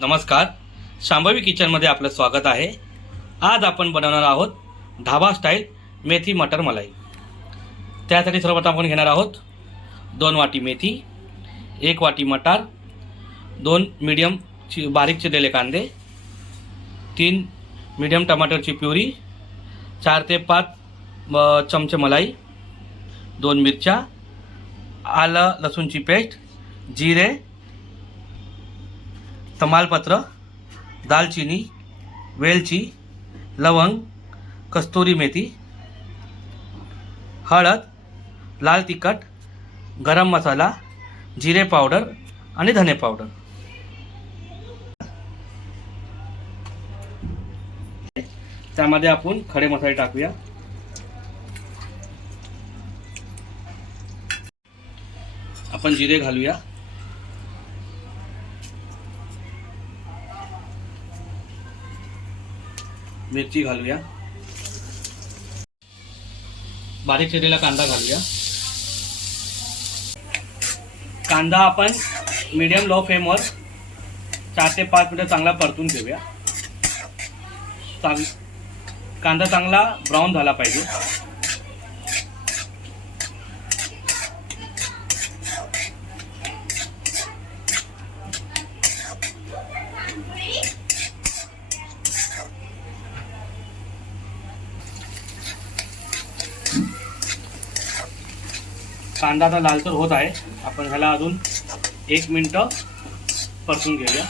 नमस्कार, शांभवी किचनमध्ये आपलं स्वागत आहे। आज आपण बनवणार आहोत ढाबा स्टाईल मेथी मटर मलाई। त्यासाठी सर्वप्रथम आपण घेणार आहोत 2 वाटी मेथी, 1 वाटी मटार, 2 मीडियम बारीक चिरलेले कांदे, 3 मीडियम टमाटरची प्युरी, 4 ते 5 चमचे मलाई, 2 मिरच्या, आलं लसूणची पेस्ट, जिरे, तमालपत्र, दालचिनी, वेलची, लवंग, कस्तुरी मेथी, हळद, लाल तिखट, गरम मसाला, जिरे पावडर आणि धने पावडर। त्यामध्ये आपण खडे मसाले टाकूया। आपण जिरे घालूया, मिरची घालूया, बारीक चिरलेला कांदा घालूया। कांदा आपण मीडियम लो फ्लेमवर 4 ते 5 मिनिट चांगला परतून घेऊया। कांदा चांगला ब्राऊन झाला पाहिजे। कांदा आता लालसर होत आहे। आपण ह्याला अजून 1 मिनिट परतून घेऊया।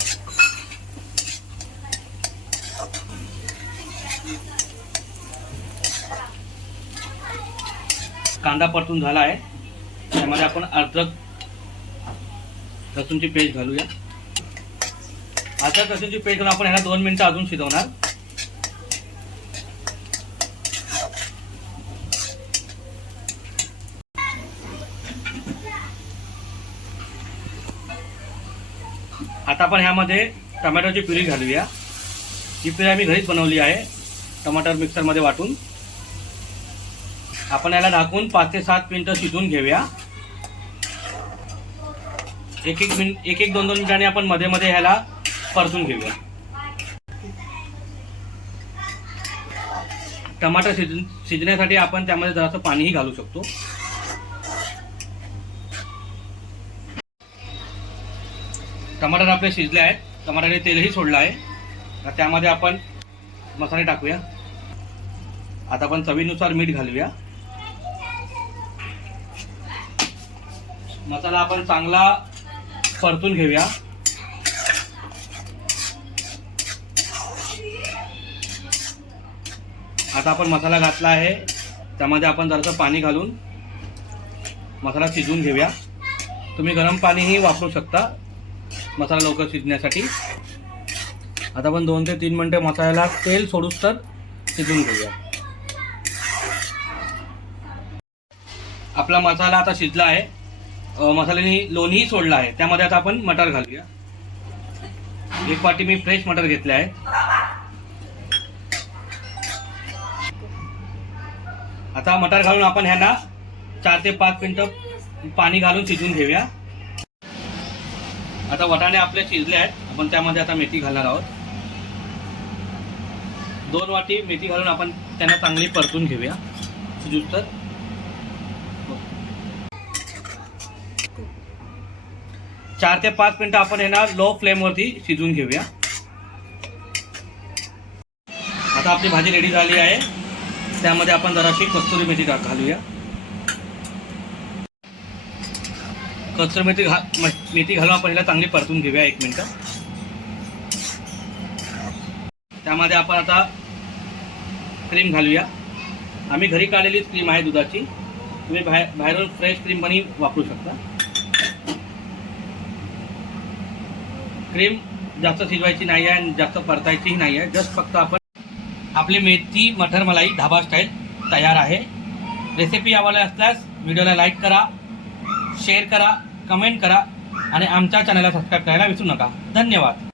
कांदा परतून झाला आहे। त्यामध्ये आपण अद्रक लसूणची पेस्ट घालूया। अद्रक लसूणची पेस्ट घालून आपण ह्याला 2 मिनिटं अजून शिजवणार। आता आपण ह्यामध्ये टोमॅटोची प्युरी घालूया। ही प्युरी आम्ही घरीच बनवली आहे, टमाटर मिक्सरमध्ये वाटून। आपण याला ढाकून 5 ते 7 मिनिटं शिजवून घेऊया। एक एक 2-2 मिनिटांनी आपण मध्ये मध्ये ह्याला परतून घेऊया। टमाटर शिजण्यासाठी आपण त्यामध्ये जरासं पाणीही घालू शकतो। टमाटर आपले शिजले आहेत, टमाटरने तेलही सोडलं आहे। त्यामध्ये आपण मसाले टाकूया। आता आपण चवीनुसार मीठ घालूया। मसाला आपण चांगला परतून घेऊया। आता आपण मसाला घातला आहे, त्यामध्ये आपण जरासं पाणी घालून मसाला शिजवून घेऊया। तुम्ही गरम पाणीही वापरू शकता मसाला लवकर शिजण्यासाठी। आता आपण 2 ते 3 मिनिटे मसाल्याला तेल सोडूस तर शिजवून घेऊया। आपला मसाला आता शिजला आहे, मसाल्याने लोणीही सोडला आहे। त्यामध्ये आता आपण मटार घालूया। 1 वाटी मी फ्रेश मटार घेतले आहे। आता मटार घालून आपण ह्याला 4 ते 5 मिनिटं पाणी घालून शिजवून घेऊया। आता वाटाणे आपले शिजले आहेत, आपण त्यामध्ये आता मेथी घालणार आहोत। 2 वाटी मेथी घालून आपण त्यांना चांगली परतून घेऊया शिजूस तर। 4 ते 5 मिनिटं आपण ह्याला लो फ्लेमवरती शिजवून घेऊया। आता आपली भाजी रेडी झाली आहे। त्यामध्ये आपण जराशी कस्तुरी मेथी घालूया। कस्तुरी मेथी घालून आपण ह्याला चांगली परतून घेऊया 1 मिनिट। त्यामध्ये आपण आता क्रीम घालूया। आम्ही घरी काढलेलीच क्रीम आहे दुधाची, तुम्ही बाहेरून फ्रेश क्रीम पण वापरू शकता। क्रीम जास्त शिजवायची नाही आहे आणि जास्त परतायचीही नाही आहे, जस्ट फक्त आपण आपली मेथी मटर मलाई ढाबा स्टाईल तयार आहे। रेसिपी आवडली असल्यास व्हिडिओला लाईक करा, शेअर करा, कमेंट करा आणि आमच्या चॅनलला सबस्क्राईब करायला विसरू नका। धन्यवाद।